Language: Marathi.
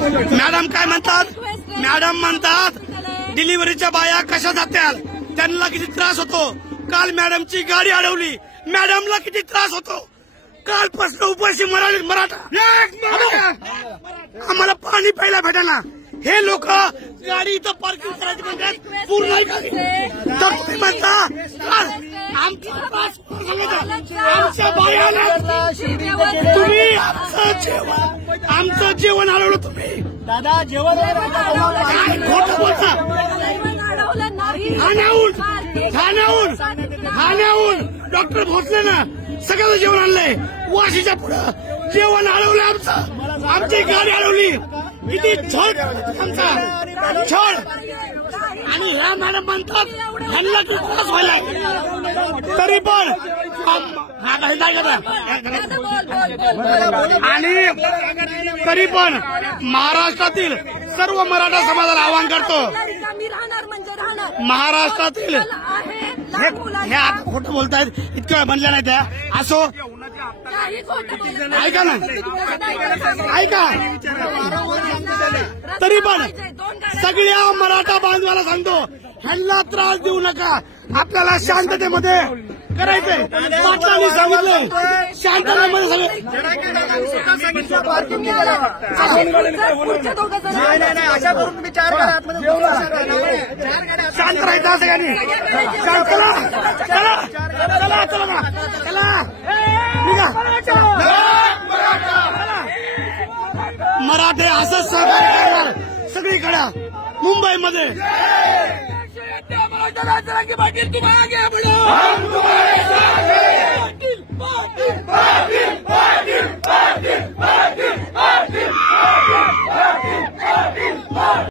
मॅडम काय म्हणतात? मॅडम म्हणतात डिलिव्हरीच्या बाया कशा जात्याल, त्यांना किती त्रास होतो. काल मॅडमची गाडी अडवली, मॅडमला किती त्रास होतो. कालपासून उपाशी मराठा आम्हाला पाणी प्यायला भेटाना. हे लोक गाडी इथं पार्किंग करायची म्हणतात पूर्ण तर तुम्ही म्हणता आमच्या बायाला तुम्ही आमचं जेवण अडवलं. तुम्ही दादा जेवण काय खोटं बोलता. ठाण्याहून डॉक्टर भोसले ना सगळं जेवण आणलंय. वाशीच्या पुढं जेवण अडवलं आमचं. आमची गाडी अडवली. किती छळ आमचा छळ. आणि ह्या मॅडम म्हणतात ह्यांना किती त्रास व्हायला. तरी पण आणि तरी पण महाराष्ट्रातील सर्व मराठा समाजाला आवाहन करतो. महाराष्ट्रातील हे आता खोटं बोलतायत, इतकं म्हणलं नाही त्या. असो ऐका ना, ऐका. तरी पण सगळ्या मराठा बांधवाला सांगतो ह्यांना त्रास देऊ नका. आपल्याला शांततेमध्ये करायचंय. पाटलांनी सांगितलंय शांततेमध्ये सगळे शांत राहायचं सगळ्यांनी. चला चला चला चला चला निघा. मराठे असंच सहकार्य करणार सगळीकडे मुंबईमध्ये. पाटील तुम्हाला आगे बढ़ो, हम तुम्हारे साथ हैं. पाटील पाटील पाटील पाटील पाटील.